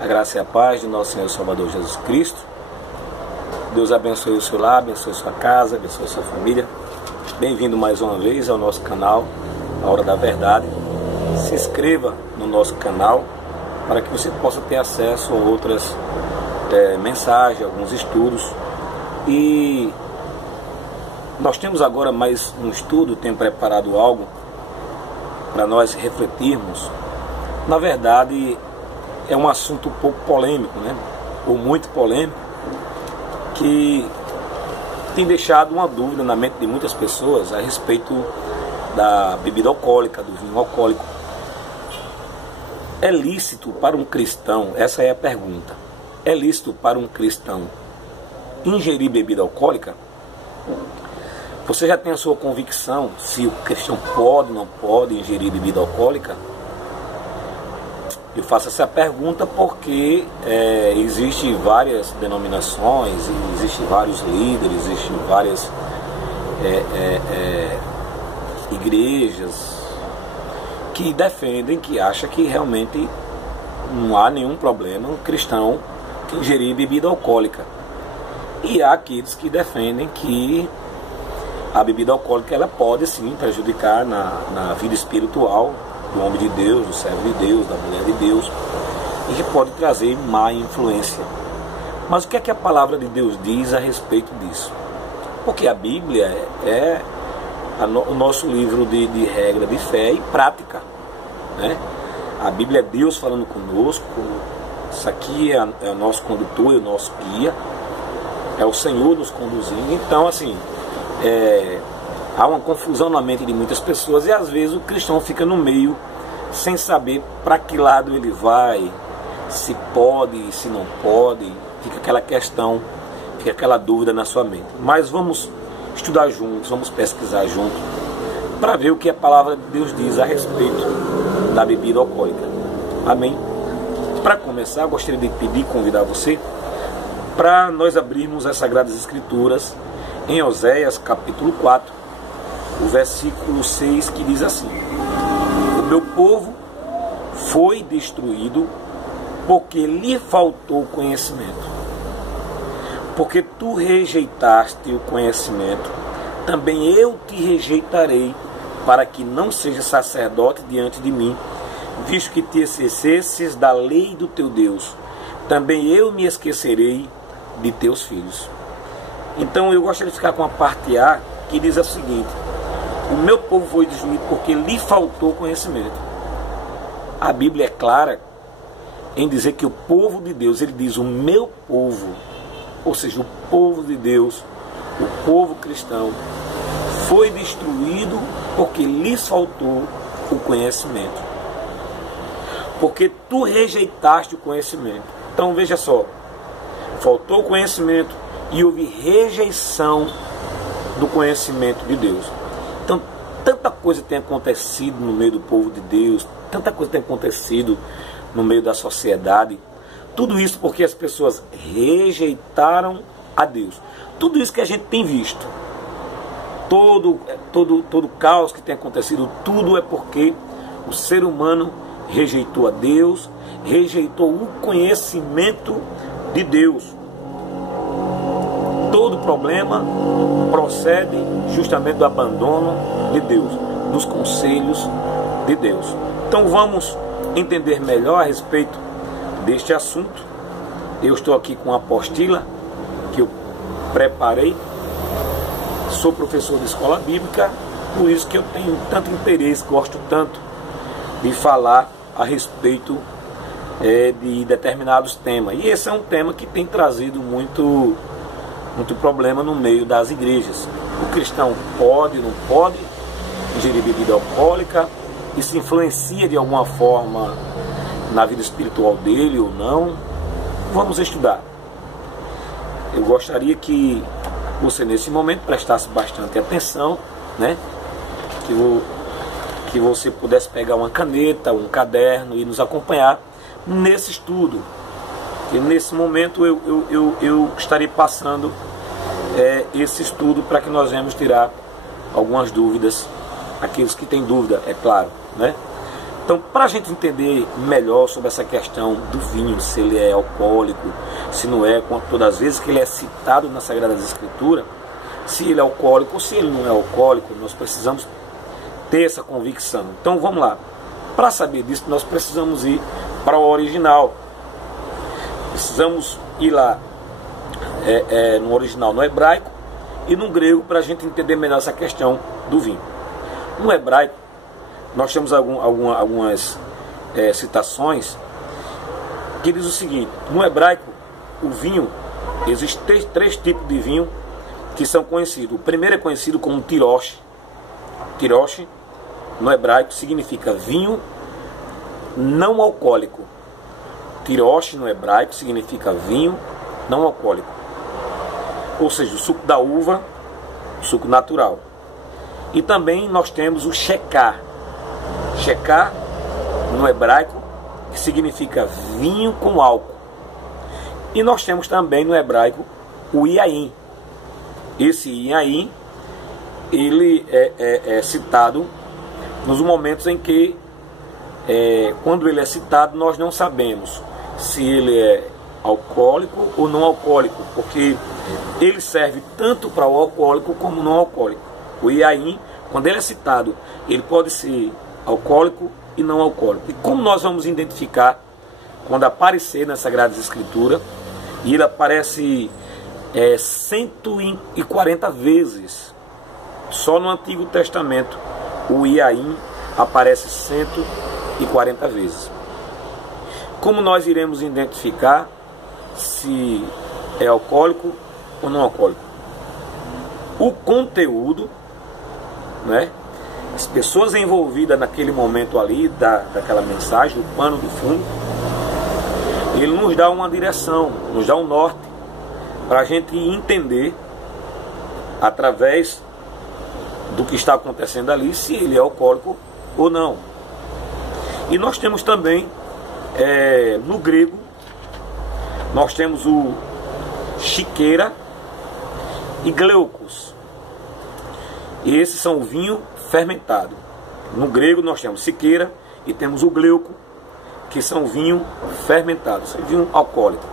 A graça e a paz de nosso Senhor e Salvador Jesus Cristo. Deus abençoe o seu lar, abençoe sua casa, abençoe sua família. Bem-vindo mais uma vez ao nosso canal, A Hora da Verdade. Se inscreva no nosso canal para que você possa ter acesso a outras mensagens, alguns estudos. E nós temos agora mais um estudo, tenho preparado algo para nós refletirmos. Na verdade, é um assunto um pouco polêmico, né? Ou muito polêmico, que tem deixado uma dúvida na mente de muitas pessoas a respeito da bebida alcoólica, do vinho alcoólico. É lícito para um cristão, essa é a pergunta, é lícito para um cristão ingerir bebida alcoólica? Você já tem a sua convicção se o cristão pode ou não pode ingerir bebida alcoólica? Eu faço essa pergunta porque existem várias denominações, existem vários líderes, existem várias igrejas que defendem, que acham que realmente não há nenhum problema um cristão ingerir bebida alcoólica. E há aqueles que defendem que a bebida alcoólica ela pode sim prejudicar na vida espiritual do homem de Deus, do servo de Deus, da mulher de Deus, e que pode trazer má influência. Mas o que é que a palavra de Deus diz a respeito disso? Porque a Bíblia é o nosso livro de regra de fé e prática, né? A Bíblia é Deus falando conosco. Isso aqui é o nosso condutor, é o nosso guia, é o Senhor nos conduzindo. Então, assim, há uma confusão na mente de muitas pessoas e às vezes o cristão fica no meio sem saber para que lado ele vai, se pode, se não pode, fica aquela questão, fica aquela dúvida na sua mente. Mas vamos estudar juntos, vamos pesquisar juntos para ver o que a palavra de Deus diz a respeito da bebida alcoólica. Amém? Para começar, eu gostaria de pedir, convidar você para nós abrirmos as Sagradas Escrituras em Oséias capítulo 4, o versículo 6, que diz assim: o meu povo foi destruído porque lhe faltou conhecimento. Porque tu rejeitaste o conhecimento, também eu te rejeitarei, para que não seja sacerdote diante de mim, visto que te esquecesses da lei do teu Deus, também eu me esquecerei de teus filhos. Então eu gostaria de ficar com a parte A, que diz o seguinte: o meu povo foi destruído porque lhe faltou conhecimento. A Bíblia é clara em dizer que o povo de Deus, ele diz o meu povo, ou seja, o povo de Deus, o povo cristão, foi destruído porque lhes faltou o conhecimento. Porque tu rejeitaste o conhecimento. Então veja só, faltou o conhecimento e houve rejeição do conhecimento de Deus. Então, tanta coisa tem acontecido no meio do povo de Deus, tanta coisa tem acontecido no meio da sociedade. Tudo isso porque as pessoas rejeitaram a Deus. Tudo isso que a gente tem visto, todo o caos que tem acontecido, tudo é porque o ser humano rejeitou a Deus, rejeitou o conhecimento de Deus. Todo problema procede justamente do abandono de Deus, dos conselhos de Deus. Então vamos entender melhor a respeito deste assunto. Eu estou aqui com a apostila que eu preparei. Sou professor de escola bíblica, por isso que eu tenho tanto interesse, gosto tanto de falar a respeito de determinados temas. E esse é um tema que tem trazido muito problema no meio das igrejas. O cristão pode ou não pode ingerir bebida alcoólica? Isso influencia de alguma forma na vida espiritual dele ou não? Vamos estudar. Eu gostaria que você nesse momento prestasse bastante atenção, né? Que você pudesse pegar uma caneta, um caderno e nos acompanhar nesse estudo. E nesse momento eu estarei passando esse estudo para que nós venhamos tirar algumas dúvidas, aqueles que têm dúvida, é claro, né? Então, para a gente entender melhor sobre essa questão do vinho, se ele é alcoólico, se não é, todas as vezes que ele é citado nas Sagradas Escrituras, se ele é alcoólico ou se ele não é alcoólico, nós precisamos ter essa convicção. Então vamos lá. Para saber disso, nós precisamos ir para o original. Precisamos ir lá no original, no hebraico e no grego, para a gente entender melhor essa questão do vinho. No hebraico, nós temos algumas citações que diz o seguinte: no hebraico, o vinho, existem três tipos de vinho que são conhecidos. O primeiro é conhecido como tirosh. Tirosh, no hebraico, significa vinho não alcoólico. Tirosh, no hebraico, significa vinho não alcoólico. Ou seja, o suco da uva, o suco natural. E também nós temos o shekhar. Shekhar, no hebraico, que significa vinho com álcool. E nós temos também no hebraico o yain. Esse yain, ele é citado nos momentos em que, quando ele é citado, nós não sabemos se ele é alcoólico ou não alcoólico, porque ele serve tanto para o alcoólico como não alcoólico. O yain, quando ele é citado, ele pode ser alcoólico e não alcoólico. E como nós vamos identificar quando aparecer nas Sagradas Escrituras? E ele aparece 140 vezes. Só no Antigo Testamento o yain aparece 140 vezes. Como nós iremos identificar se é alcoólico ou não alcoólico? O conteúdo, né? As pessoas envolvidas naquele momento ali, daquela mensagem, do pano de fundo, ele nos dá uma direção, nos dá um norte, para a gente entender, através do que está acontecendo ali, se ele é alcoólico ou não. E nós temos também, no grego, nós temos o chiqueira e gleucos. E esses são o vinho fermentado. No grego nós temos siqueira e temos o gleuco, que são vinho fermentado, vinho alcoólico.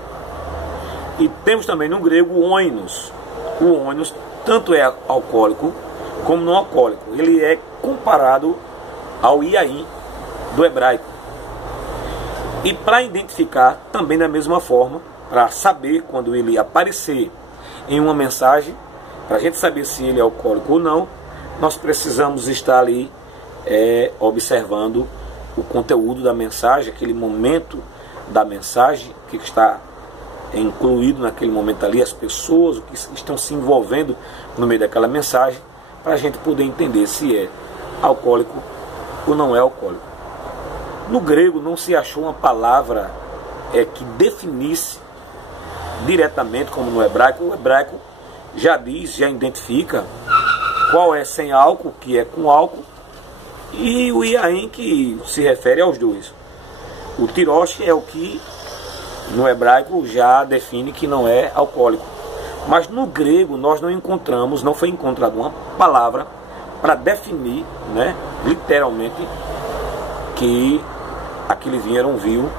E temos também no grego o oinos. O oinos tanto é alcoólico como não alcoólico. Ele é comparado ao yain do hebraico. E para identificar também da mesma forma, para saber quando ele aparecer em uma mensagem, para a gente saber se ele é alcoólico ou não, nós precisamos estar ali observando o conteúdo da mensagem, aquele momento da mensagem, o que está incluído naquele momento ali, as pessoas, o que estão se envolvendo no meio daquela mensagem, para a gente poder entender se é alcoólico ou não é alcoólico. No grego não se achou uma palavra que definisse diretamente, como no hebraico. O hebraico já diz, já identifica qual é sem álcool, que é com álcool, e o yain, que se refere aos dois. O tirosh é o que no hebraico já define que não é alcoólico. Mas no grego nós não encontramos, não foi encontrada uma palavra para definir, né, literalmente, que aquele vinho era um vinho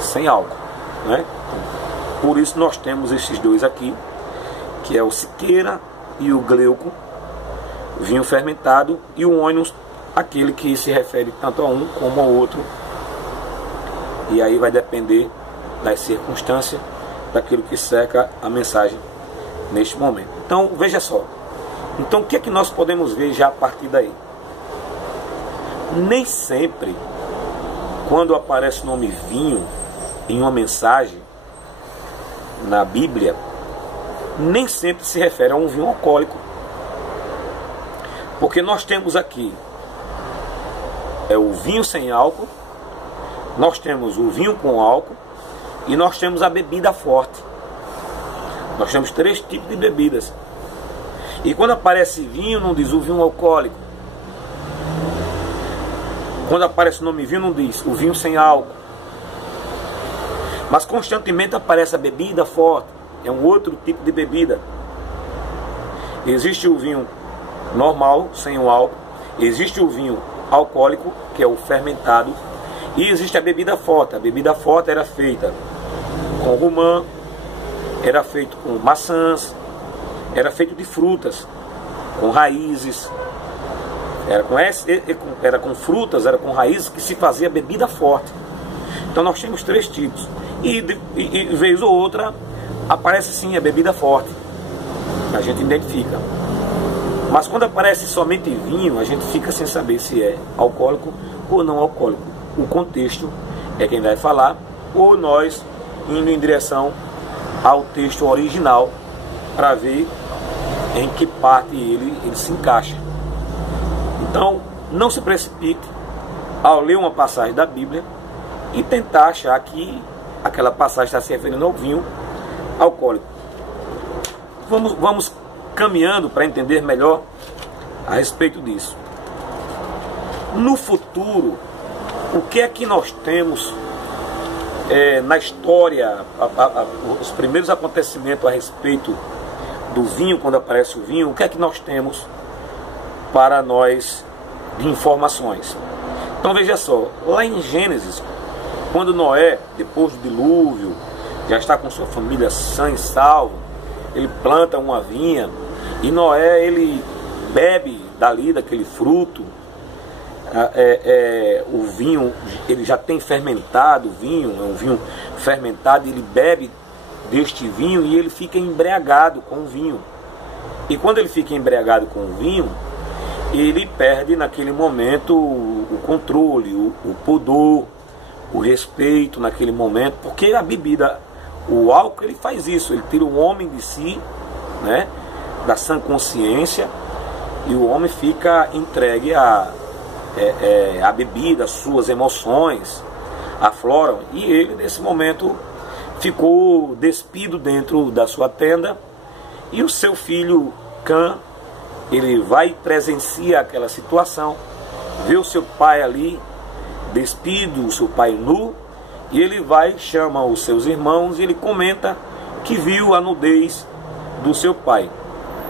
sem álcool, né? Por isso nós temos esses dois aqui, que é o siqueira e o gleuco, vinho fermentado, e o oinos, aquele que se refere tanto a um como ao outro. E aí vai depender das circunstâncias, daquilo que cerca a mensagem neste momento. Então veja só, então o que é que nós podemos ver já a partir daí? Nem sempre, quando aparece o nome vinho em uma mensagem na Bíblia, nem sempre se refere a um vinho alcoólico. Porque nós temos aqui o vinho sem álcool, nós temos o vinho com álcool e nós temos a bebida forte. Nós temos três tipos de bebidas. E quando aparece vinho, não diz o vinho alcoólico. Quando aparece o nome vinho, não diz o vinho sem álcool. Mas constantemente aparece a bebida forte. É um outro tipo de bebida. Existe o vinho normal, sem o álcool. Existe o vinho alcoólico, que é o fermentado, e existe a bebida forte. A bebida forte era feita com romã, era feito com maçãs, era feito de frutas, com raízes, era com frutas, era com raízes que se fazia bebida forte. Então nós temos 3 tipos. E vez ou outra aparece sim a bebida forte, a gente identifica. Mas quando aparece somente vinho, a gente fica sem saber se é alcoólico ou não alcoólico. O contexto é quem vai falar, ou nós indo em direção ao texto original para ver em que parte ele se encaixa. Então, não se precipite ao ler uma passagem da Bíblia e tentar achar que aquela passagem está se referindo ao vinho alcoólico. Vamos caminhando para entender melhor a respeito disso. No futuro, o que é que nós temos na história, os primeiros acontecimentos a respeito do vinho, quando aparece o vinho, o que é que nós temos para nós de informações? Então veja só, lá em Gênesis, quando Noé, depois do dilúvio, já está com sua família sã e salvo, ele planta uma vinha, e Noé, ele bebe dali, daquele fruto. O vinho, ele já tem fermentado, o vinho é um vinho fermentado, ele bebe deste vinho e ele fica embriagado com o vinho. E quando ele fica embriagado com o vinho, ele perde naquele momento o controle, o pudor, o respeito naquele momento, porque a bebida, o álcool, ele faz isso, ele tira o homem de si, né, da sã consciência, e o homem fica entregue a bebida, as suas emoções afloram, e ele nesse momento ficou despido dentro da sua tenda, e o seu filho Cã, ele vai e presencia aquela situação, vê o seu pai ali despido, o seu pai nu, e ele vai, chama os seus irmãos e ele comenta que viu a nudez do seu pai.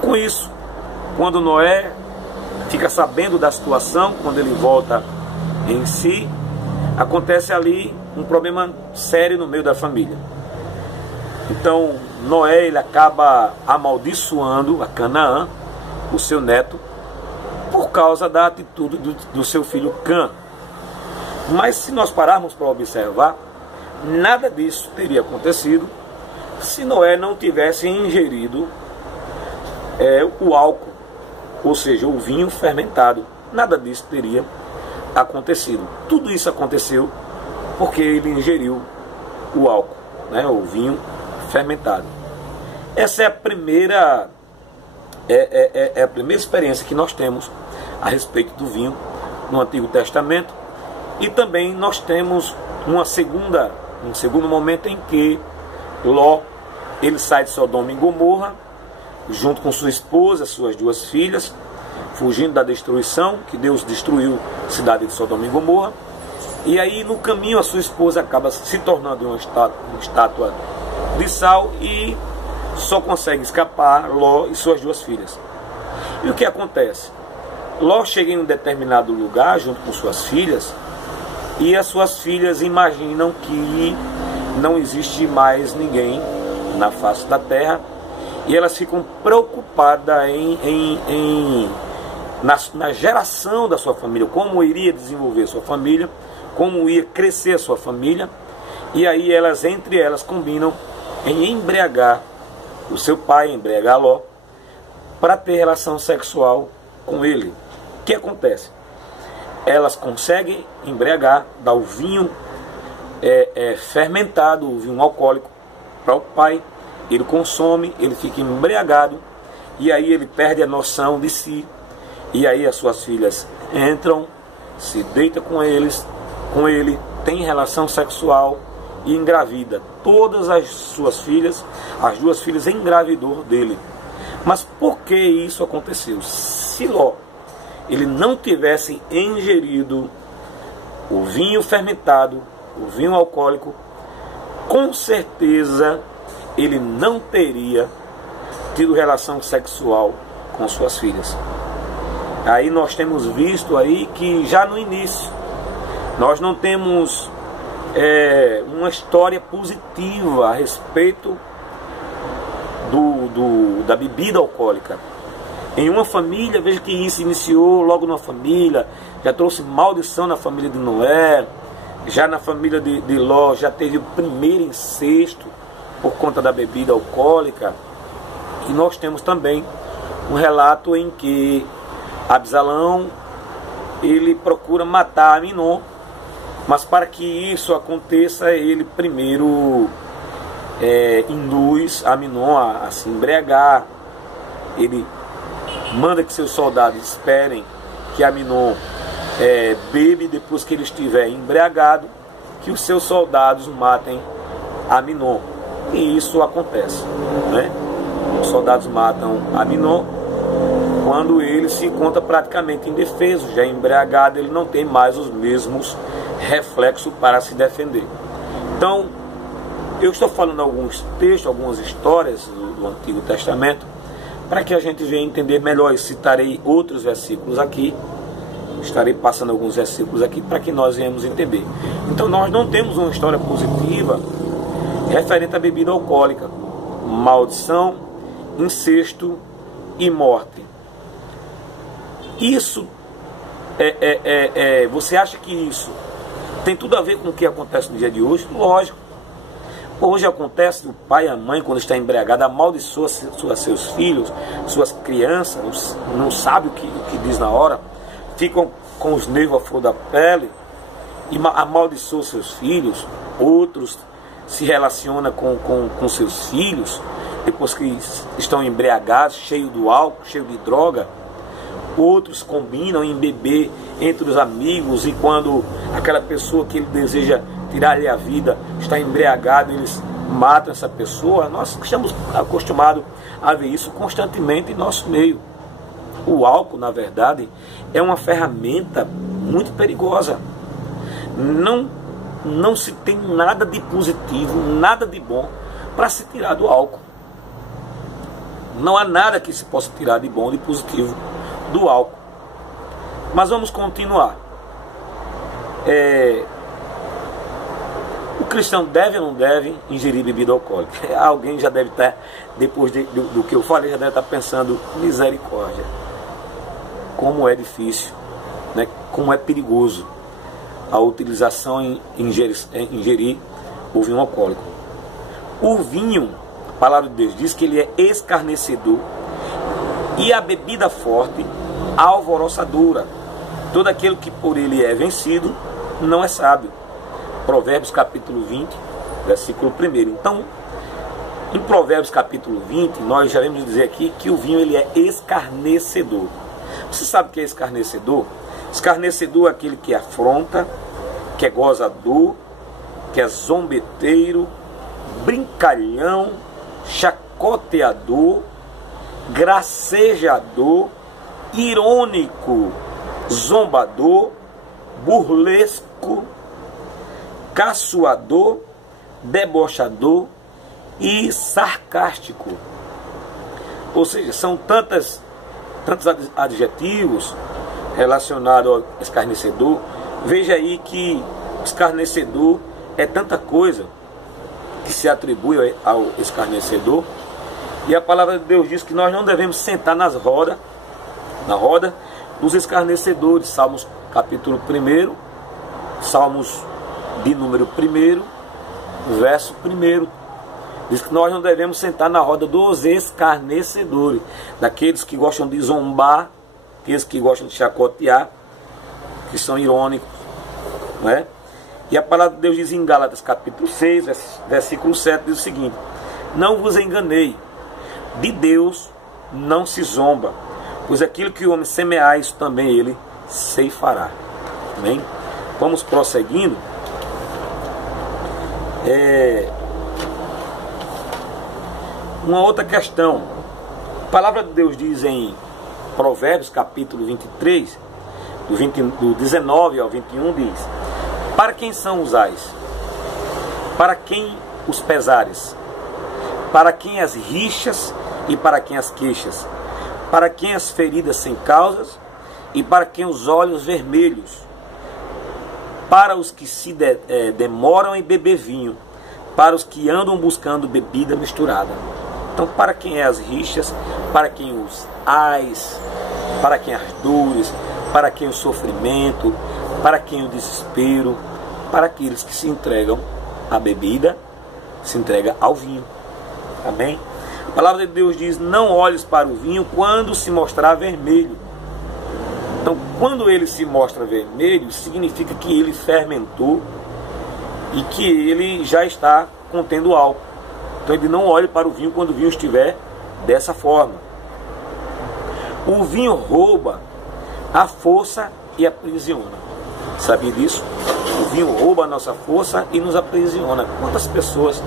Com isso, quando Noé fica sabendo da situação, quando ele volta em si, acontece ali um problema sério no meio da família. Então Noé, ele acaba amaldiçoando a Canaã, o seu neto, por causa da atitude do seu filho Cã. Mas se nós pararmos para observar, nada disso teria acontecido se Noé não tivesse ingerido o álcool, ou seja, o vinho fermentado. Nada disso teria acontecido. Tudo isso aconteceu porque ele ingeriu o álcool, né, o vinho fermentado. Essa é a primeira experiência que nós temos a respeito do vinho no Antigo Testamento. E também nós temos um segundo momento em que Ló, ele sai de Sodoma e Gomorra, junto com sua esposa, suas 2 filhas, fugindo da destruição, que Deus destruiu a cidade de Sodoma e Gomorra. E aí no caminho a sua esposa acaba se tornando uma estátua de sal, e só consegue escapar Ló e suas 2 filhas. E o que acontece? Ló chega em um determinado lugar junto com suas filhas, e as suas filhas imaginam que não existe mais ninguém na face da terra, e elas ficam preocupadas na geração da sua família, como iria desenvolver sua família, como ia crescer a sua família. E aí entre elas combinam em embriagar o seu pai, embriagar Ló, para ter relação sexual com ele. O que acontece? Elas conseguem embriagar, dar o vinho fermentado, o vinho alcoólico, para o pai. Ele consome, ele fica embriagado, e aí ele perde a noção de si. E aí as suas filhas entram, se deita com ele, tem relação sexual e engravida. Todas as suas filhas, as 2 filhas engravidou dele. Mas por que isso aconteceu? Se Ló, ele não tivesse ingerido o vinho fermentado, o vinho alcoólico, com certeza ele não teria tido relação sexual com suas filhas. Aí nós temos visto aí que já no início nós não temos uma história positiva a respeito da bebida alcoólica. Em uma família, veja que isso iniciou logo numa família, já trouxe maldição na família de Noé, já na família de Ló já teve o primeiro incesto por conta da bebida alcoólica. E nós temos também um relato em que Absalão, ele procura matar Aminon, mas para que isso aconteça, ele primeiro induz Aminon a se embriagar. Ele manda que seus soldados esperem que Aminon bebe, depois que ele estiver embriagado, que os seus soldados matem Aminon. E isso acontece, né? Os soldados matam Aminon quando ele se encontra praticamente indefeso, já embriagado, ele não tem mais os mesmos reflexos para se defender. Então, eu estou falando alguns textos, algumas histórias do Antigo Testamento, para que a gente venha entender melhor. Eu citarei outros versículos aqui, estarei passando alguns versículos aqui para que nós venhamos entender. Então nós não temos uma história positiva referente à bebida alcoólica, maldição, incesto e morte. Isso você acha que isso tem tudo a ver com o que acontece no dia de hoje? Lógico. Hoje acontece o pai e a mãe, quando está embriagado, amaldiçoa seus filhos, suas crianças, não sabe o que diz na hora, ficam com os nervos à flor da pele e amaldiçoa seus filhos. Outros se relacionam com seus filhos depois que estão embriagados, cheio do álcool, cheio de droga. Outros combinam em beber entre os amigos, e quando aquela pessoa que ele deseja tirar-lhe a vida está embriagado, eles matam essa pessoa. Nós estamos acostumados a ver isso constantemente em nosso meio. O álcool, na verdade, é uma ferramenta muito perigosa. Não se tem nada de positivo, nada de bom para se tirar do álcool. Não há nada que se possa tirar de bom, de positivo do álcool. Mas vamos continuar. O cristão deve ou não deve ingerir bebida alcoólica? Alguém já deve estar, depois do que eu falei, já deve estar pensando: misericórdia, como é difícil, né? Como é perigoso a utilização em ingerir o vinho alcoólico. O vinho, a palavra de Deus diz que ele é escarnecedor, e a bebida forte, alvoroçadora. Todo aquele que por ele é vencido não é sábio. Provérbios capítulo 20, versículo 1. Então, em Provérbios capítulo 20, nós já vamos dizer aqui que o vinho ele é escarnecedor. Você sabe o que é escarnecedor? Escarnecedor é aquele que afronta, que é gozador, que é zombeteiro, brincalhão, chacoteador, gracejador, irônico, zombador, burlesco, caçoador, debochador e sarcástico. Ou seja, são tantos adjetivos relacionados ao escarnecedor. Veja aí que o escarnecedor é tanta coisa que se atribui ao escarnecedor. E a palavra de Deus diz que nós não devemos sentar na roda dos escarnecedores. Salmos capítulo 1, Salmos de número 1, verso 1. Diz que nós não devemos sentar na roda dos escarnecedores, daqueles que gostam de zombar, aqueles que gostam de chacotear, que são irônicos, né? E a palavra de Deus diz em Gálatas capítulo 6, versículo 7, diz o seguinte: não vos enganei, de Deus não se zomba, pois aquilo que o homem semear, isso também ele ceifará. Amém? Vamos prosseguindo. Uma outra questão. A palavra de Deus diz em Provérbios capítulo 23, do 19 ao 21, diz: para quem são os ais? Para quem os pesares? Para quem as rixas e para quem as queixas? Para quem as feridas sem causas e para quem os olhos vermelhos, para os que se demoram em beber vinho, para os que andam buscando bebida misturada. Então, para quem é as rixas, para quem os ais, para quem as dores, para quem o sofrimento, para quem o desespero, para aqueles que se entregam à bebida, se entregam ao vinho. Amém? A palavra de Deus diz: não olhes para o vinho quando se mostrar vermelho. Então, quando ele se mostra vermelho, significa que ele fermentou e que ele já está contendo álcool. Então, ele não olha para o vinho quando o vinho estiver dessa forma. O vinho rouba a força e aprisiona. Sabia disso? O vinho rouba a nossa força e nos aprisiona. Quantas pessoas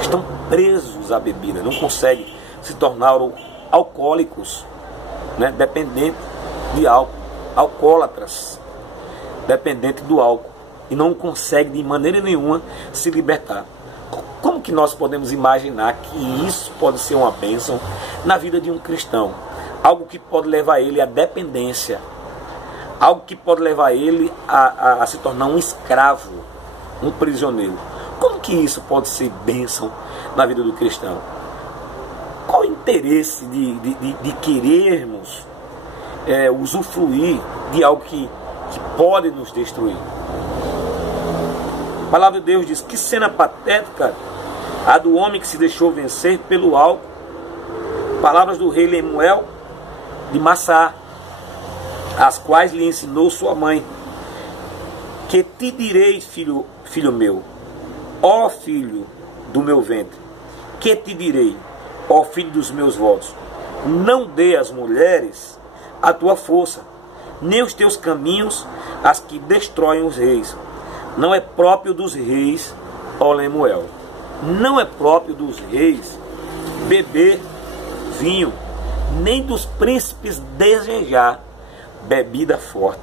estão presos à bebida, não conseguem se tornar alcoólicos, né? Dependentes de álcool, alcoólatras, dependentes do álcool, e não conseguem de maneira nenhuma se libertar. Como que nós podemos imaginar que isso pode ser uma bênção na vida de um cristão? Algo que pode levar ele à dependência, algo que pode levar ele a se tornar um escravo, um prisioneiro. Como que isso pode ser bênção na vida do cristão? Qual o interesse de querermos usufruir de algo que pode nos destruir? A palavra de Deus diz: que cena patética a do homem que se deixou vencer pelo álcool. Palavras do rei Lemuel de Massá, as quais lhe ensinou sua mãe: que te direi, filho meu, ó filho do meu ventre, que te direi, ó filho dos meus votos, não dê às mulheres a tua força, nem os teus caminhos as que destroem os reis. Não é próprio dos reis, ó Lemuel, não é próprio dos reis beber vinho, nem dos príncipes desejar bebida forte,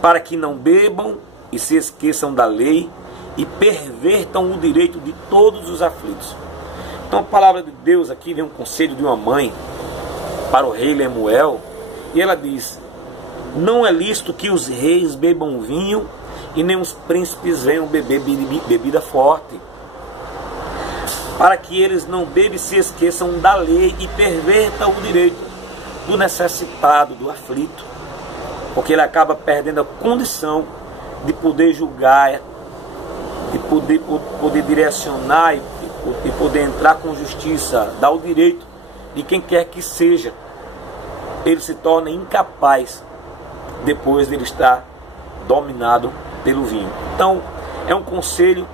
para que não bebam e se esqueçam da lei e pervertam o direito de todos os aflitos. Então a palavra de Deus aqui vem um conselho de uma mãe para o rei Lemuel, e ela diz: não é lícito que os reis bebam vinho e nem os príncipes venham beber bebida forte, para que eles não bebam e se esqueçam da lei e pervertam o direito do necessitado, do aflito, porque ele acaba perdendo a condição de poder julgar, de poder direcionar e poder entrar com justiça, dar o direito de quem quer que seja. Ele se torna incapaz depois de ele estar dominado pelo vinho. Então, é um conselho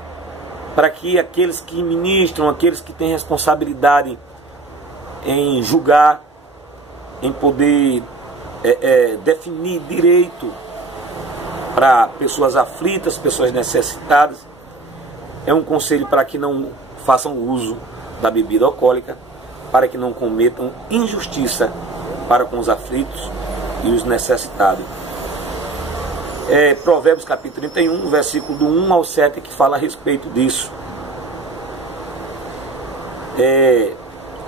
para que aqueles que ministram, aqueles que têm responsabilidade em julgar, em poder definir direito para pessoas aflitas, pessoas necessitadas, é um conselho para que não façam uso da bebida alcoólica, para que não cometam injustiça para com os aflitos e os necessitados. Provérbios capítulo 31, versículo do 1 ao 7, que fala a respeito disso.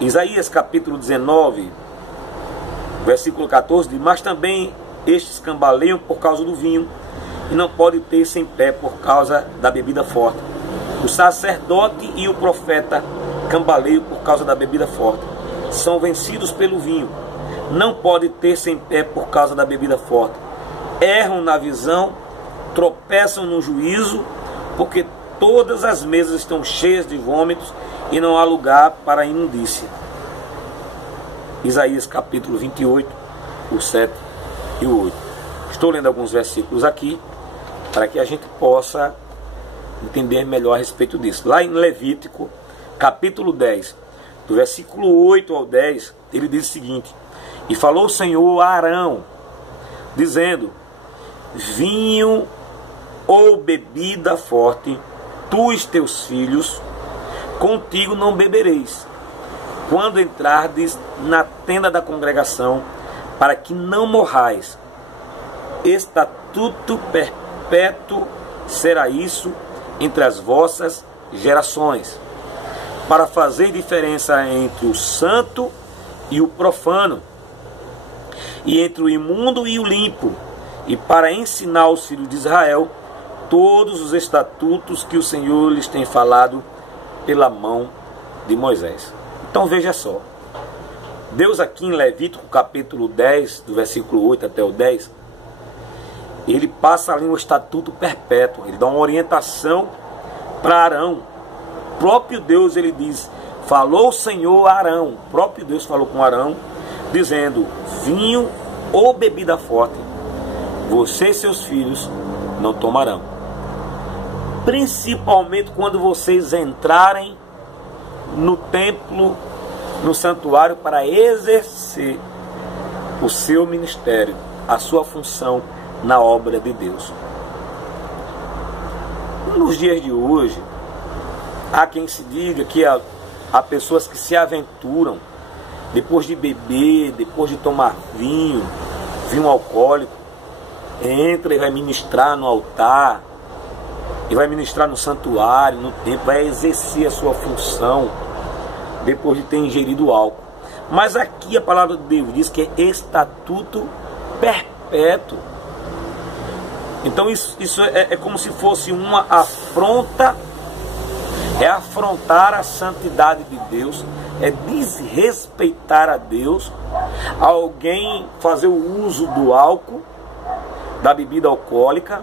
Isaías capítulo 19, versículo 14, diz: mas também estes cambaleiam por causa do vinho, e não podem ter-se em pé por causa da bebida forte. O sacerdote e o profeta cambaleiam por causa da bebida forte. São vencidos pelo vinho, não podem ter-se em pé por causa da bebida forte. Erram na visão, tropeçam no juízo, porque todas as mesas estão cheias de vômitos e não há lugar para a imundícia. Isaías capítulo 28, o 7 e o 8. Estou lendo alguns versículos aqui para que a gente possa entender melhor a respeito disso. Lá em Levítico capítulo 10, do versículo 8 ao 10, ele diz o seguinte: e falou o Senhor a Arão, dizendo: vinho ou bebida forte, tu e teus filhos, contigo não bebereis, quando entrardes na tenda da congregação, para que não morrais. Estatuto perpétuo será isso entre as vossas gerações, para fazer diferença entre o santo e o profano, e entre o imundo e o limpo, e para ensinar aos filhos de Israel todos os estatutos que o Senhor lhes tem falado pela mão de Moisés. Então veja só, Deus aqui em Levítico capítulo 10, do versículo 8 até o 10, ele passa ali um estatuto perpétuo, ele dá uma orientação para Arão. O próprio Deus, ele diz, falou o Senhor a Arão, o próprio Deus falou com Arão, dizendo, vinho ou bebida forte, você e seus filhos não tomarão. Principalmente quando vocês entrarem no templo, no santuário, para exercer o seu ministério, a sua função na obra de Deus. Nos dias de hoje, há quem se diga que há pessoas que se aventuram, depois de beber, depois de tomar vinho alcoólico, entra e vai ministrar no altar, e vai ministrar no santuário, no templo, vai exercer a sua função, depois de ter ingerido álcool. Mas aqui a palavra de Deus diz que é estatuto perpétuo. Então isso é como se fosse uma afronta, é afrontar a santidade de Deus, é desrespeitar a Deus, alguém fazer o uso do álcool, da bebida alcoólica,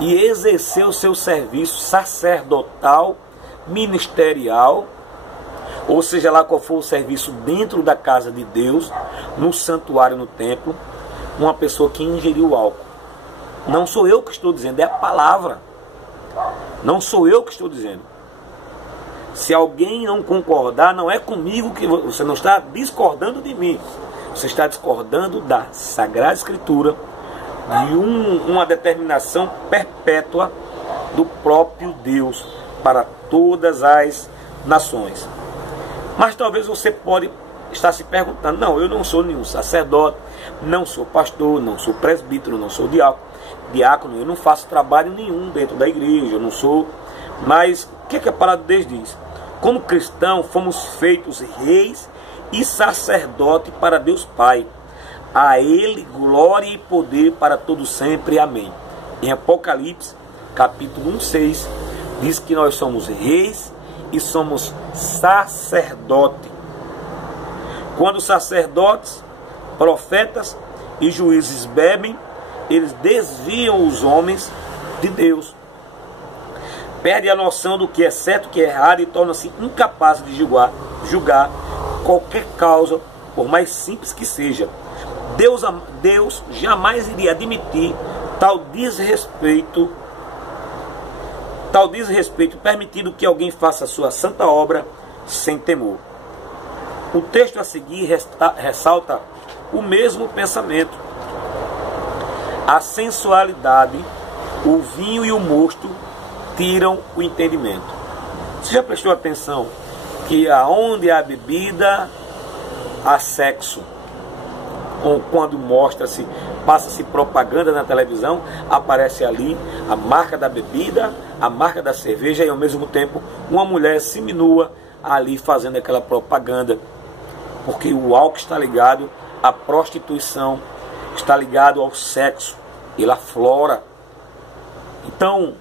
e exercer o seu serviço sacerdotal, ministerial, ou seja lá qual for o serviço dentro da casa de Deus, no santuário, no templo, uma pessoa que ingeriu álcool. Não sou eu que estou dizendo, é a palavra. Não sou eu que estou dizendo. Se alguém não concordar, não é comigo que você não está discordando de mim. Você está discordando da Sagrada Escritura, de uma determinação perpétua do próprio Deus para todas as nações. Mas talvez você pode estar se perguntando, não, eu não sou nenhum sacerdote, não sou pastor, não sou presbítero, não sou diácono, eu não faço trabalho nenhum dentro da igreja, eu não sou. Mas o que a palavra de Deus diz? Como cristão, fomos feitos reis e sacerdote para Deus Pai. A Ele glória e poder para todos sempre. Amém. Em Apocalipse, capítulo 1:6, diz que nós somos reis e somos sacerdote. Quando sacerdotes, profetas e juízes bebem, eles desviam os homens de Deus. Perde a noção do que é certo e o que é errado e torna-se incapaz de julgar qualquer causa, por mais simples que seja. Deus jamais iria admitir tal desrespeito, permitindo que alguém faça a sua santa obra sem temor. O texto a seguir ressalta o mesmo pensamento. A sensualidade, o vinho e o mosto tiram o entendimento. Você já prestou atenção que aonde há bebida, há sexo? Ou quando passa-se propaganda na televisão, aparece ali a marca da bebida, a marca da cerveja e ao mesmo tempo uma mulher seminua ali fazendo aquela propaganda. Porque o álcool está ligado à prostituição, está ligado ao sexo, ele aflora. Então,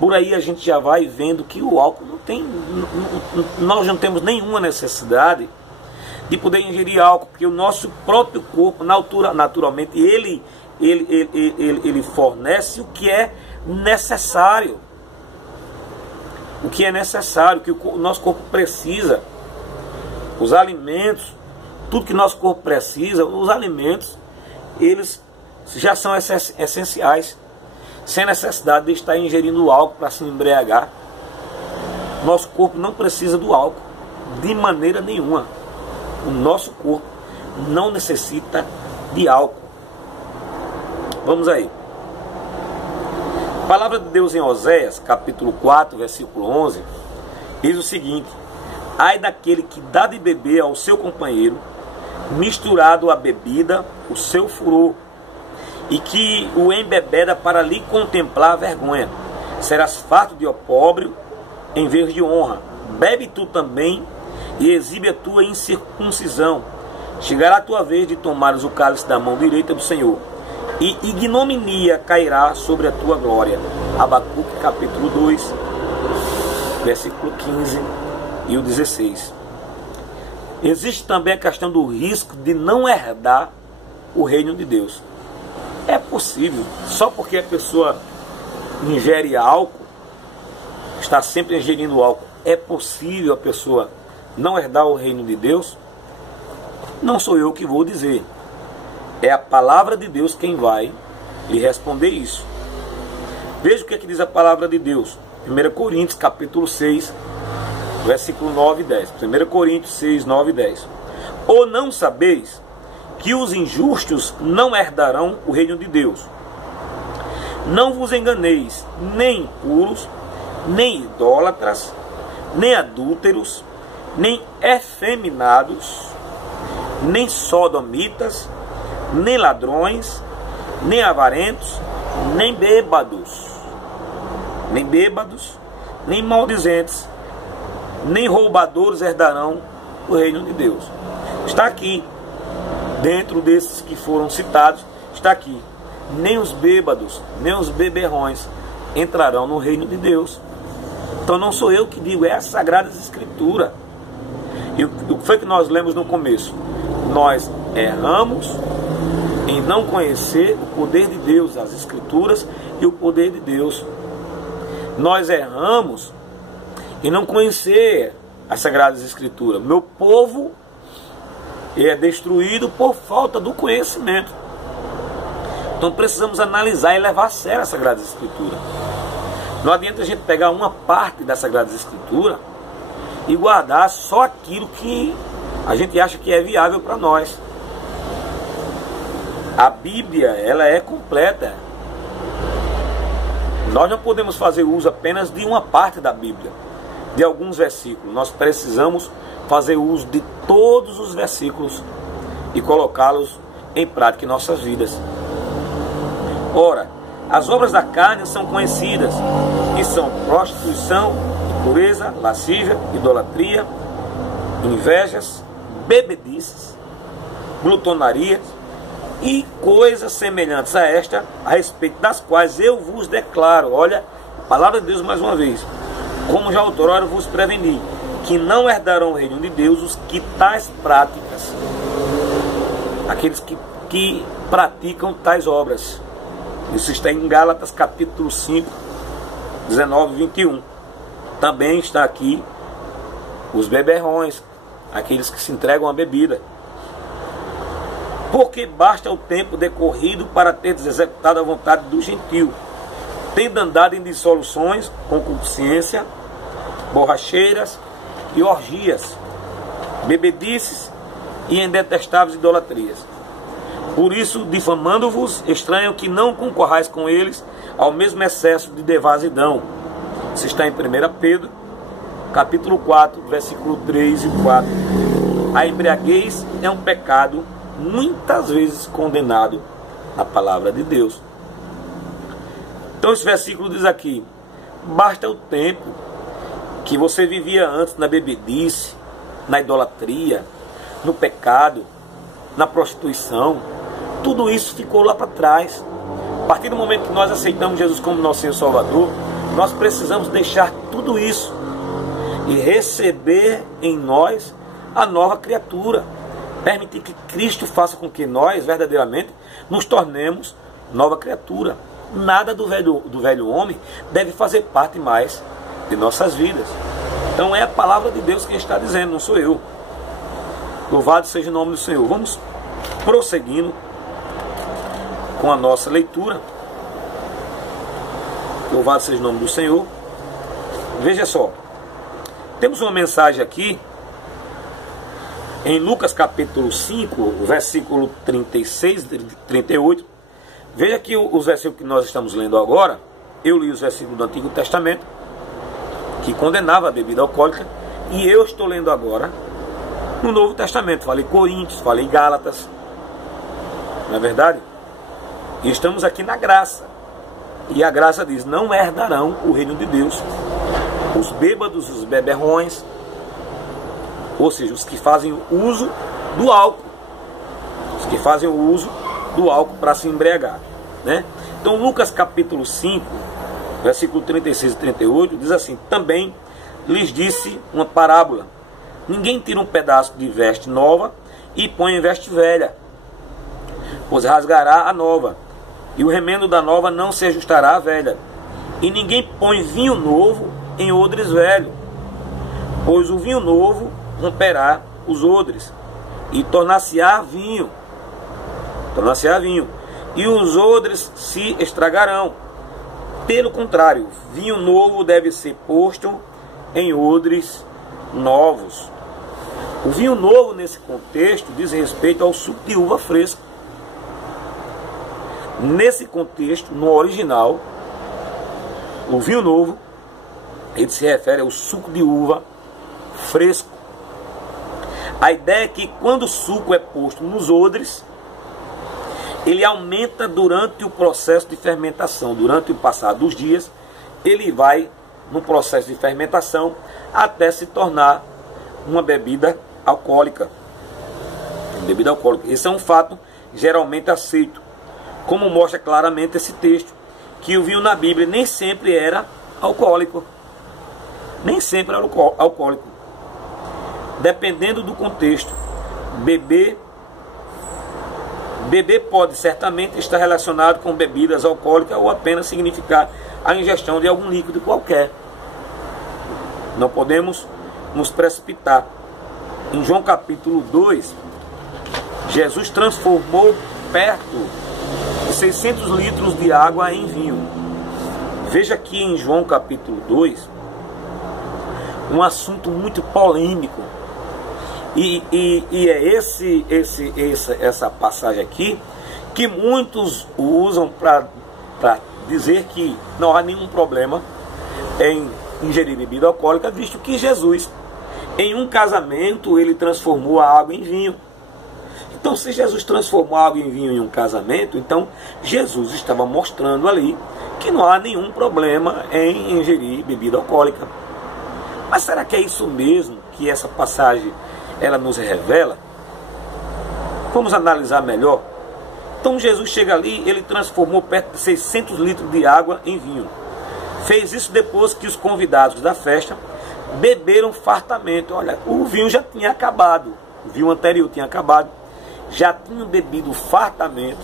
por aí a gente já vai vendo que o álcool nós não temos nenhuma necessidade de poder ingerir álcool, porque o nosso próprio corpo, naturalmente, ele fornece o que é necessário. O que é necessário, que o nosso corpo precisa. Os alimentos, tudo que nosso corpo precisa, os alimentos, eles já são essenciais, sem necessidade de estar ingerindo álcool para se embriagar. Nosso corpo não precisa do álcool, de maneira nenhuma. O nosso corpo não necessita de álcool. Vamos aí. A palavra de Deus em Oséias, capítulo 4, versículo 11, diz o seguinte: ai daquele que dá de beber ao seu companheiro, misturado à bebida, o seu furor, e que o embebeda para lhe contemplar a vergonha. Serás farto de opróbrio em vez de honra. Bebe tu também e exibe a tua incircuncisão, chegará a tua vez de tomares o cálice da mão direita do Senhor, e ignominia cairá sobre a tua glória. Abacuque capítulo 2, versículo 15 e o 16. Existe também a questão do risco de não herdar o reino de Deus. É possível, só porque a pessoa ingere álcool, está sempre ingerindo álcool, é possível a pessoa não herdar o reino de Deus? Não sou eu que vou dizer. É a palavra de Deus quem vai lhe responder isso. Veja o que é que diz a palavra de Deus. 1 Coríntios capítulo 6, versículo 9 e 10. 1 Coríntios 6, 9 e 10. Ou não sabeis que os injustos não herdarão o reino de Deus? Não vos enganeis, nem impuros, nem idólatras, nem adúlteros, nem efeminados, nem sodomitas, nem ladrões, nem avarentos, nem bêbados, nem maldizentes, nem roubadores herdarão o reino de Deus. Está aqui, dentro desses que foram citados, está aqui: nem os bêbados, nem os beberrões entrarão no reino de Deus. Então não sou eu que digo, é a Sagrada Escritura. E o que foi que nós lemos no começo? Nós erramos em não conhecer o poder de Deus, as Escrituras e o poder de Deus. Nós erramos em não conhecer as Sagradas Escrituras. Meu povo é destruído por falta do conhecimento. Então precisamos analisar e levar a sério a Sagrada Escritura. Não adianta a gente pegar uma parte da Sagrada Escritura e guardar só aquilo que a gente acha que é viável para nós. A Bíblia, ela é completa. Nós não podemos fazer uso apenas de uma parte da Bíblia, de alguns versículos. Nós precisamos fazer uso de todos os versículos e colocá-los em prática em nossas vidas. Ora, as obras da carne são conhecidas, que são prostituição, impureza, lascívia, idolatria, invejas, bebedices, glutonaria e coisas semelhantes a esta, a respeito das quais eu vos declaro, olha, a palavra de Deus mais uma vez, como já outrora vos preveni, que não herdarão o reino de Deus os que tais práticas, aqueles que praticam tais obras. Isso está em Gálatas capítulo 5, 19 e 21. Também está aqui os beberrões, aqueles que se entregam à bebida. Porque basta o tempo decorrido para teres executado a vontade do gentio, tendo andado em dissoluções, concupiscência, borracheiras e orgias, bebedices e em detestáveis idolatrias. Por isso, difamando-vos, estranho que não concorrais com eles ao mesmo excesso de devassidão. Isso está em 1 Pedro, capítulo 4, versículo 3 e 4. A embriaguez é um pecado muitas vezes condenado na palavra de Deus. Então esse versículo diz aqui: basta o tempo que você vivia antes na bebedice, na idolatria, no pecado, na prostituição, tudo isso ficou lá para trás. A partir do momento que nós aceitamos Jesus como nosso Senhor e Salvador, nós precisamos deixar tudo isso e receber em nós a nova criatura. Permitir que Cristo faça com que nós, verdadeiramente, nos tornemos nova criatura. Nada do velho homem deve fazer parte mais de nossas vidas. Então é a palavra de Deus quem está dizendo, não sou eu. Louvado seja o nome do Senhor. Vamos prosseguindo com a nossa leitura. Louvado seja o nome do Senhor. Veja só, temos uma mensagem aqui em Lucas capítulo 5, versículo 36 e 38. Veja que os versículos que nós estamos lendo agora, eu li os versículos do Antigo Testamento, que condenava a bebida alcoólica, e eu estou lendo agora no Novo Testamento. Falei Coríntios, falei Gálatas, não é verdade? E estamos aqui na graça. E a graça diz: não herdarão o reino de Deus os bêbados, os beberrões, ou seja, os que fazem uso do álcool. os que fazem o uso do álcool para se embriagar, né? Então Lucas capítulo 5, versículo 36 e 38 diz assim: também lhes disse uma parábola: ninguém tira um pedaço de veste nova e põe em veste velha, pois rasgará a nova, e o remendo da nova não se ajustará à velha. E ninguém põe vinho novo em odres velho, pois o vinho novo romperá os odres, e tornar-se-á vinho, e os odres se estragarão. Pelo contrário, vinho novo deve ser posto em odres novos. O vinho novo nesse contexto diz respeito ao suco de uva fresco. Nesse contexto, no original, o vinho novo, ele se refere ao suco de uva fresco. A ideia é que quando o suco é posto nos odres, ele aumenta durante o processo de fermentação. Durante o passar dos dias, ele vai no processo de fermentação até se tornar uma bebida alcoólica. Esse é um fato geralmente aceito, como mostra claramente esse texto, que o vinho na Bíblia nem sempre era alcoólico. Nem sempre era alcoólico. Dependendo do contexto, beber pode certamente estar relacionado com bebidas alcoólicas ou apenas significar a ingestão de algum líquido qualquer. Não podemos nos precipitar. Em João capítulo 2, Jesus transformou perto de 600 litros de água em vinho. Veja aqui em João capítulo 2, um assunto muito polêmico. E é essa passagem aqui que muitos usam para dizer que não há nenhum problema em ingerir bebida alcoólica, visto que Jesus, em um casamento, ele transformou a água em vinho. Então, se Jesus transformou a água em vinho em um casamento, então Jesus estava mostrando ali que não há nenhum problema em ingerir bebida alcoólica. Mas será que é isso mesmo que essa passagem ela nos revela? Vamos analisar melhor. Então Jesus chega ali, ele transformou perto de 600 litros de água em vinho. Fez isso depois que os convidados da festa beberam fartamente. Olha, o vinho já tinha acabado, o vinho anterior tinha acabado, já tinham bebido fartamente.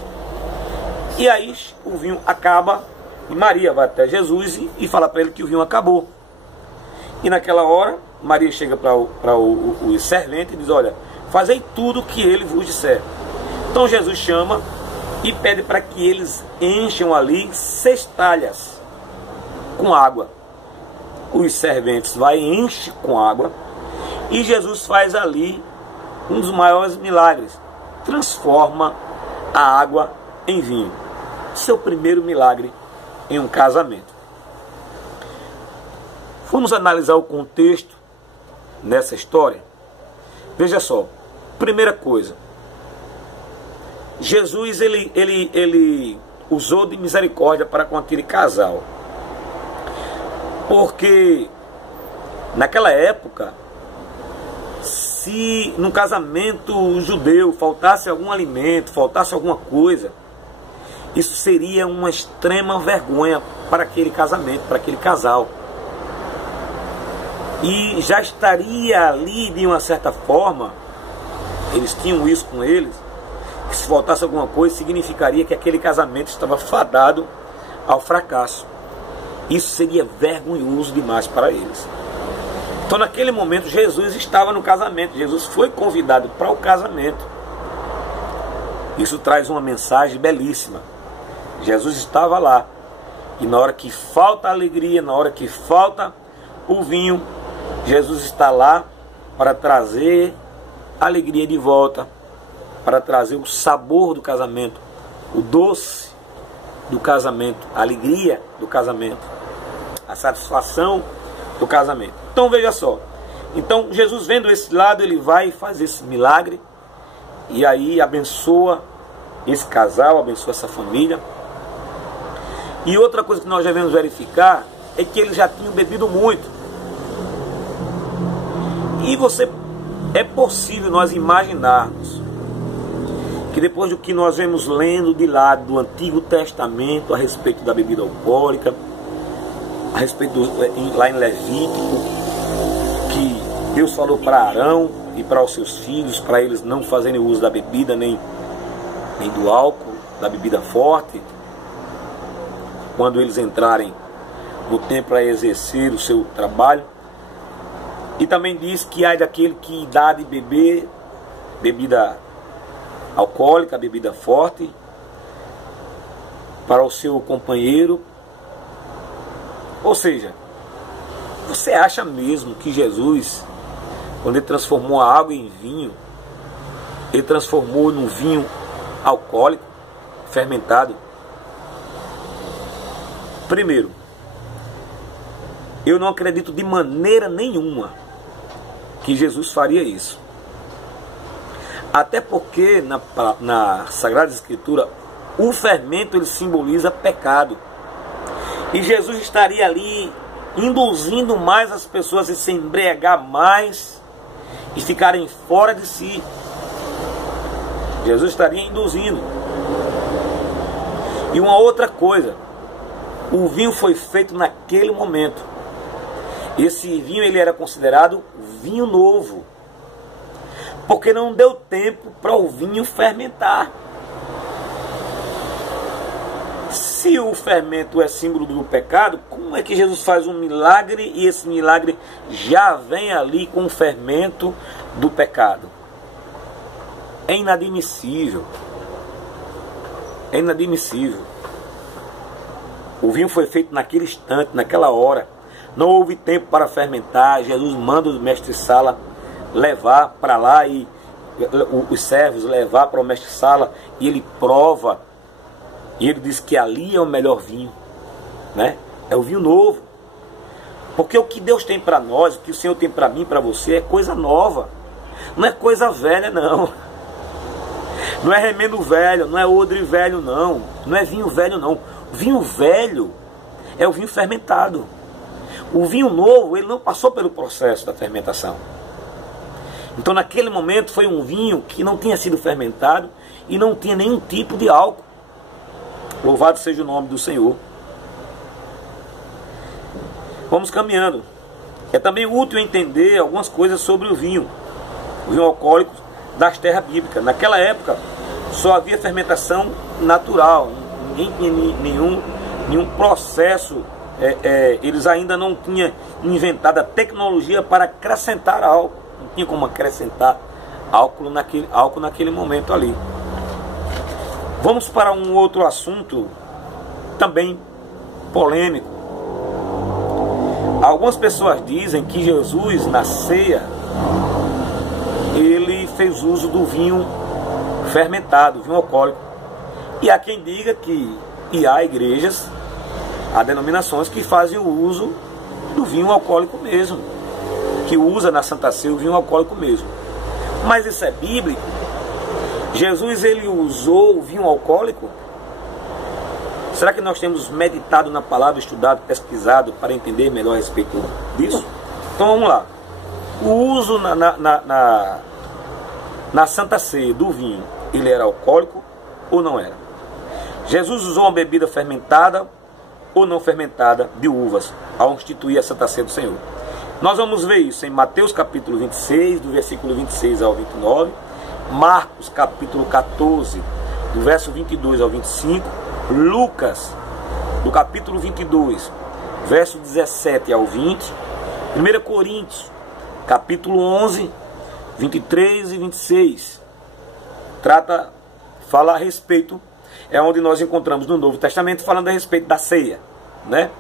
E aí o vinho acaba e Maria vai até Jesus e fala para ele que o vinho acabou. E naquela hora, Maria chega para o servente e diz: olha, fazei tudo o que ele vos disser. Então Jesus chama e pede para que eles encham ali 6 talhas com água. Os serventes vai e enchem com água. E Jesus faz ali um dos maiores milagres. Transforma a água em vinho. Seu primeiro milagre em um casamento. Vamos analisar o contexto nessa história. Veja só, primeira coisa, Jesus ele usou de misericórdia para com aquele casal, porque naquela época, se no casamento judeu faltasse algum alimento, faltasse alguma coisa, isso seria uma extrema vergonha para aquele casamento, para aquele casal. E já estaria ali, de uma certa forma, eles tinham isso com eles, que se faltasse alguma coisa, significaria que aquele casamento estava fadado ao fracasso. Isso seria vergonhoso demais para eles. Então naquele momento Jesus estava no casamento, Jesus foi convidado para o casamento. Isso traz uma mensagem belíssima. Jesus estava lá, e na hora que falta a alegria, na hora que falta o vinho, Jesus está lá para trazer a alegria de volta, para trazer o sabor do casamento, o doce do casamento, a alegria do casamento, a satisfação do casamento. Então veja só, então Jesus, vendo esse lado, ele vai fazer esse milagre, e aí abençoa esse casal, abençoa essa família. E outra coisa que nós devemos verificar é que eles já tinham bebido muito. E é possível nós imaginarmos que depois do que nós vemos lendo de lá do Antigo Testamento a respeito da bebida alcoólica, a respeito lá em Levítico, que Deus falou para Arão e para os seus filhos, para eles não fazerem uso da bebida, nem do álcool, da bebida forte, quando eles entrarem no templo para exercer o seu trabalho. E também diz que ai daquele que dá de beber bebida alcoólica, bebida forte, para o seu companheiro. Ou seja, você acha mesmo que Jesus, quando ele transformou a água em vinho, ele transformou num vinho alcoólico, fermentado? Primeiro, eu não acredito de maneira nenhuma que Jesus faria isso. Até porque na Sagrada Escritura o fermento ele simboliza pecado. E Jesus estaria ali induzindo mais as pessoas a se embriagar mais e ficarem fora de si. Jesus estaria induzindo. E uma outra coisa, o vinho foi feito naquele momento. Esse vinho ele era considerado vinho novo, porque não deu tempo para o vinho fermentar. Se o fermento é símbolo do pecado, como é que Jesus faz um milagre e esse milagre já vem ali com o fermento do pecado? É inadmissível. É inadmissível. O vinho foi feito naquele instante, naquela hora. Não houve tempo para fermentar. Jesus manda o mestre-sala levar para lá e os servos levar para o mestre-sala e ele prova. E ele diz que ali é o melhor vinho, né? É o vinho novo. Porque o que Deus tem para nós, o que o Senhor tem para mim, para você, é coisa nova. Não é coisa velha, não. Não é remendo velho, não é odre velho, não. Não é vinho velho, não. Vinho velho é o vinho fermentado. O vinho novo, ele não passou pelo processo da fermentação. Então naquele momento foi um vinho que não tinha sido fermentado e não tinha nenhum tipo de álcool. Louvado seja o nome do Senhor. Vamos caminhando. É também útil entender algumas coisas sobre o vinho alcoólico das terras bíblicas. Naquela época só havia fermentação natural. Ninguém tinha nenhum processo. Eles ainda não tinham inventado a tecnologia para acrescentar álcool. Não tinha como acrescentar álcool naquele momento ali. Vamos para um outro assunto também polêmico. Algumas pessoas dizem que Jesus na ceia ele fez uso do vinho fermentado, vinho alcoólico. E há quem diga que há igrejas, há denominações que fazem o uso do vinho alcoólico mesmo, que usa na Santa Ceia o vinho alcoólico mesmo. Mas isso é bíblico? Jesus ele usou o vinho alcoólico? Será que nós temos meditado na palavra, estudado, pesquisado para entender melhor a respeito disso? Então vamos lá. O uso na Santa Ceia do vinho, ele era alcoólico ou não era? Jesus usou uma bebida fermentada ou não fermentada de uvas ao instituir a Santa Ceia do Senhor? Nós vamos ver isso em Mateus capítulo 26, do versículo 26 ao 29, Marcos capítulo 14, do verso 22 ao 25, Lucas, do capítulo 22, verso 17 ao 20, 1 Coríntios, capítulo 11, 23 e 26, fala a respeito, é onde nós encontramos no Novo Testamento falando a respeito da ceia, né?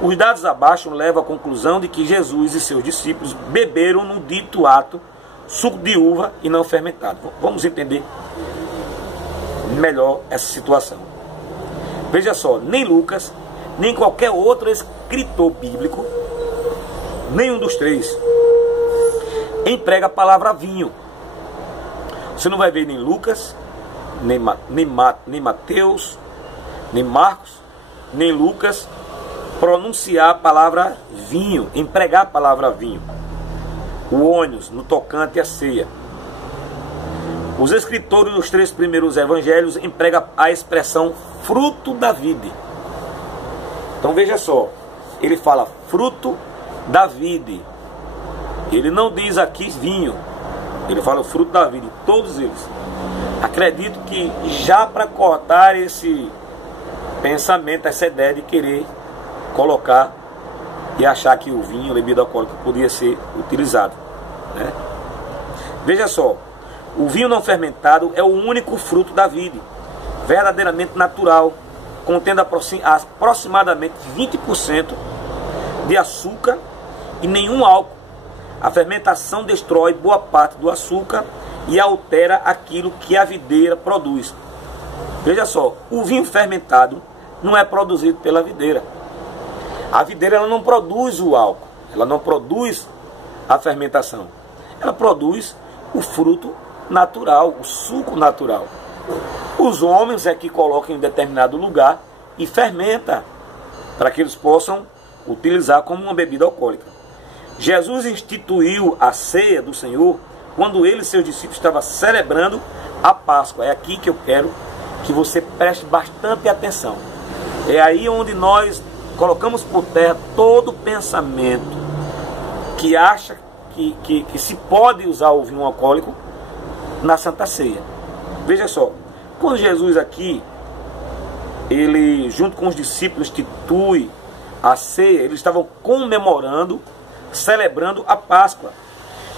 Os dados abaixo levam à conclusão de que Jesus e seus discípulos beberam no dito ato suco de uva e não fermentado. Vamos entender melhor essa situação. Veja só, nem Lucas, nem qualquer outro escritor bíblico, nenhum dos três, emprega a palavra vinho. Você não vai ver nem Lucas, nem Mateus, nem Marcos, nem Lucas pronunciar a palavra vinho, empregar a palavra vinho. O ônus no tocante à ceia. Os escritores dos 3 primeiros evangelhos empregam a expressão fruto da vide. Então veja só, ele fala fruto da vide. Ele não diz aqui vinho, ele fala o fruto da vide, todos eles. Acredito que já para cortar esse pensamento, essa ideia de querer colocar e achar que o vinho, a bebida alcoólica, podia ser utilizado, né? Veja só, o vinho não fermentado é o único fruto da vide, verdadeiramente natural, contendo aproximadamente 20% de açúcar e nenhum álcool. A fermentação destrói boa parte do açúcar e altera aquilo que a videira produz. Veja só, o vinho fermentado não é produzido pela videira. A videira ela não produz o álcool, ela não produz a fermentação. Ela produz o fruto natural, o suco natural. Os homens é que colocam em determinado lugar e fermenta para que eles possam utilizar como uma bebida alcoólica. Jesus instituiu a ceia do Senhor quando ele e seus discípulos estavam celebrando a Páscoa. É aqui que eu quero que você preste bastante atenção. É aí onde nós colocamos por terra todo pensamento que acha que se pode usar o vinho alcoólico na Santa Ceia. Veja só, quando Jesus aqui, ele junto com os discípulos institui a ceia, eles estavam comemorando, celebrando a Páscoa.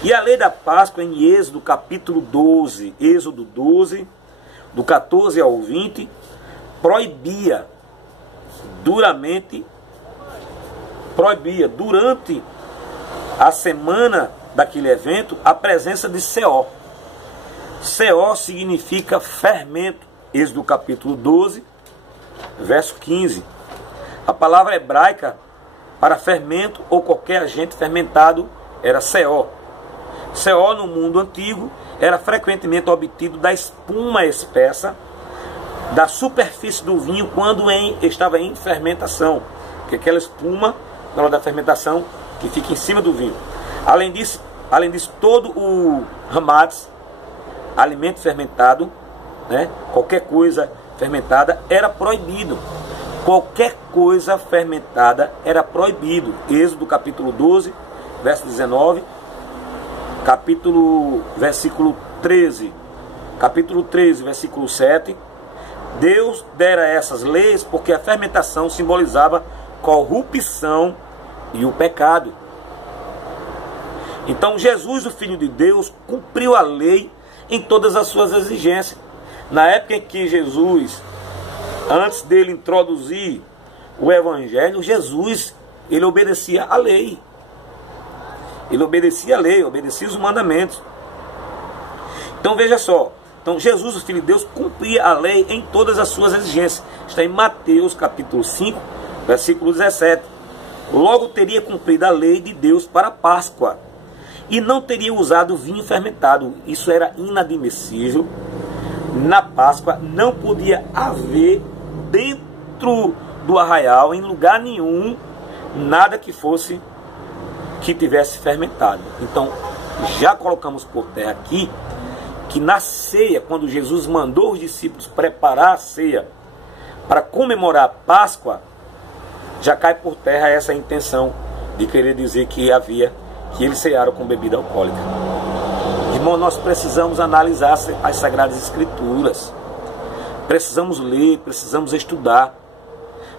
E a lei da Páscoa em Êxodo capítulo 12, Êxodo 12, do 14 ao 20, proibia durante a semana daquele evento a presença de Seó. Seó significa fermento. Êxodo capítulo 12, verso 15. A palavra hebraica para fermento ou qualquer agente fermentado era Seó. Seó no mundo antigo era frequentemente obtido da espuma espessa da superfície do vinho quando estava em fermentação, que é aquela espuma na hora da fermentação que fica em cima do vinho. Além disso todo o hamatz, alimento fermentado, né, qualquer coisa fermentada era proibido. Qualquer coisa fermentada era proibido. Êxodo capítulo 12, verso 19, versículo 13, capítulo 13, versículo 7. Deus dera essas leis porque a fermentação simbolizava corrupção e o pecado. Então Jesus, o Filho de Deus, cumpriu a lei em todas as suas exigências. Na época em que Jesus, antes dele introduzir o Evangelho, Jesus, ele obedecia a lei. Ele obedecia a lei, obedecia os mandamentos. Então veja só, então Jesus, o Filho de Deus, cumpria a lei em todas as suas exigências. Está em Mateus capítulo 5, versículo 17. Logo teria cumprido a lei de Deus para a Páscoa. E não teria usado vinho fermentado. Isso era inadmissível. Na Páscoa não podia haver dentro do arraial, em lugar nenhum, nada que tivesse fermentado. Então, já colocamos por terra aqui que na ceia, quando Jesus mandou os discípulos preparar a ceia para comemorar a Páscoa, já cai por terra essa intenção de querer dizer que eles cearam com bebida alcoólica. Irmão, nós precisamos analisar as Sagradas Escrituras. Precisamos ler, precisamos estudar.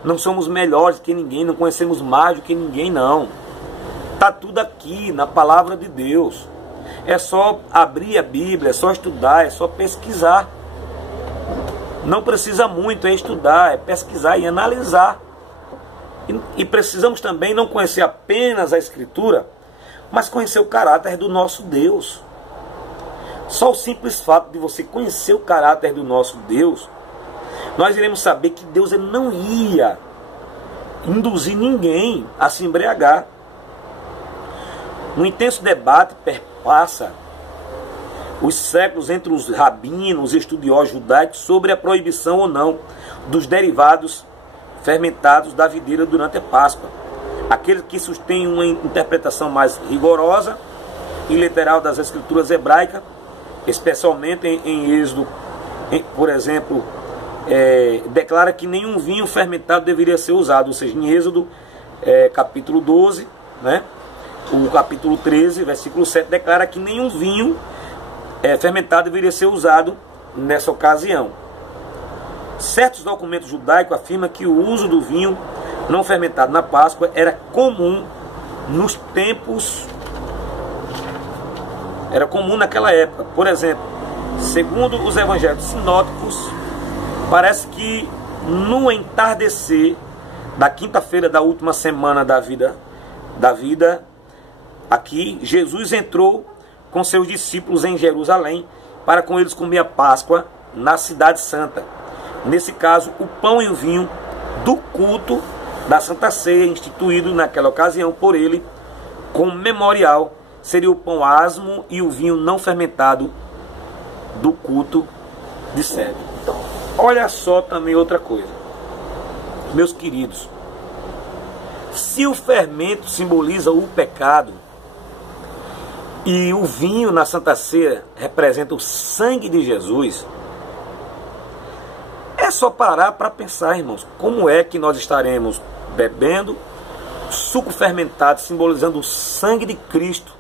Não somos melhores que ninguém, não conhecemos mais do que ninguém, não. Está tudo aqui na palavra de Deus. É só abrir a Bíblia, é só estudar, é só pesquisar. Não precisa muito, é estudar, é pesquisar e analisar. E precisamos também não conhecer apenas a Escritura, mas conhecer o caráter do nosso Deus. Só o simples fato de você conhecer o caráter do nosso Deus, nós iremos saber que Deus ele não ia induzir ninguém a se embriagar. Um intenso debate perpassa os séculos entre os rabinos e estudiosos judaicos sobre a proibição ou não dos derivados fermentados da videira durante a Páscoa. Aqueles que sustêm uma interpretação mais rigorosa e literal das escrituras hebraicas, especialmente em Êxodo, por exemplo, declara que nenhum vinho fermentado deveria ser usado, ou seja, em Êxodo capítulo 12, né? O capítulo 13, versículo 7, declara que nenhum vinho fermentado deveria ser usado nessa ocasião. Certos documentos judaicos afirmam que o uso do vinho não fermentado na Páscoa era comum nos tempos, era comum naquela época. Por exemplo, segundo os evangelhos sinóticos, parece que no entardecer da quinta-feira da última semana da vida, aqui Jesus entrou com seus discípulos em Jerusalém para com eles comer a Páscoa na cidade santa. Nesse caso, o pão e o vinho do culto da Santa Ceia, instituído naquela ocasião por ele como memorial, seria o pão asmo e o vinho não fermentado do culto de sede. Olha só também outra coisa, meus queridos, se o fermento simboliza o pecado e o vinho na Santa Ceia representa o sangue de Jesus, é só parar para pensar, irmãos, como é que nós estaremos bebendo suco fermentado simbolizando o sangue de Cristo,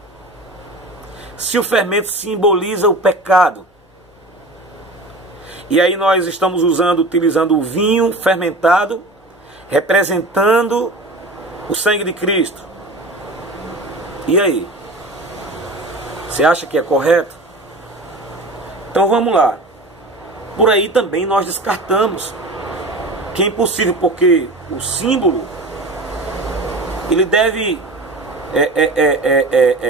se o fermento simboliza o pecado? E aí nós estamos utilizando o vinho fermentado representando o sangue de Cristo. E aí? Você acha que é correto? Então vamos lá. Por aí também nós descartamos que é impossível, porque o símbolo ele deve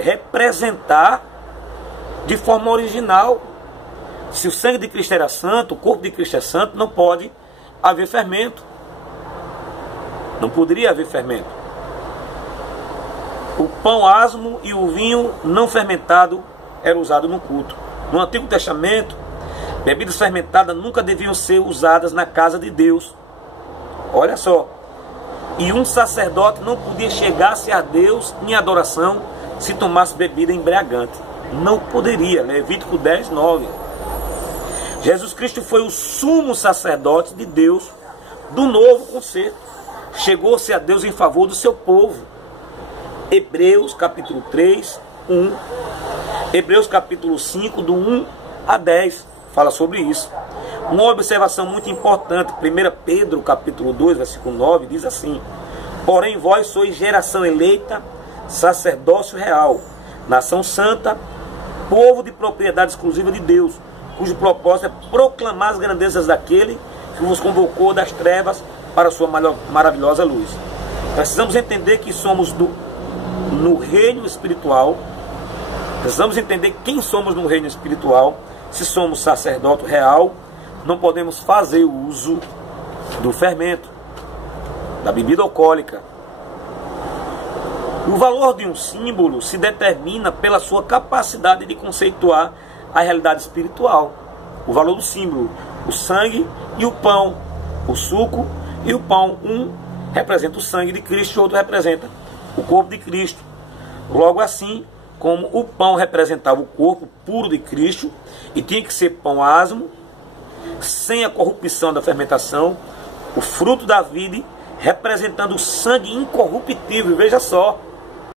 representar de forma original. Se o sangue de Cristo era santo, o corpo de Cristo é santo, não pode haver fermento. Não poderia haver fermento. O pão asmo e o vinho não fermentado eram usados no culto. No Antigo Testamento, bebidas fermentadas nunca deviam ser usadas na casa de Deus. Olha só. E um sacerdote não podia chegar-se a Deus em adoração se tomasse bebida embriagante. Não poderia. Levítico 10, 9. Jesus Cristo foi o sumo sacerdote de Deus do novo concerto. Chegou-se a Deus em favor do seu povo. Hebreus capítulo 3, 1. Hebreus capítulo 5, do 1 a 10. Fala sobre isso. Uma observação muito importante. 1 Pedro capítulo 2, versículo 9, diz assim: porém vós sois geração eleita, sacerdócio real, nação santa, povo de propriedade exclusiva de Deus, cujo propósito é proclamar as grandezas daquele que vos convocou das trevas para a sua maravilhosa luz. Precisamos entender que somos no reino espiritual. Precisamos entender quem somos no reino espiritual. Se somos sacerdote real, não podemos fazer uso do fermento, da bebida alcoólica. O valor de um símbolo se determina pela sua capacidade de conceituar a realidade espiritual. O valor do símbolo, o sangue e o pão, o suco e o pão, um representa o sangue de Cristo, o outro representa o corpo de Cristo. Logo assim, como o pão representava o corpo puro de Cristo e tinha que ser pão asmo, sem a corrupção da fermentação, o fruto da vide representando o sangue incorruptível. Veja só,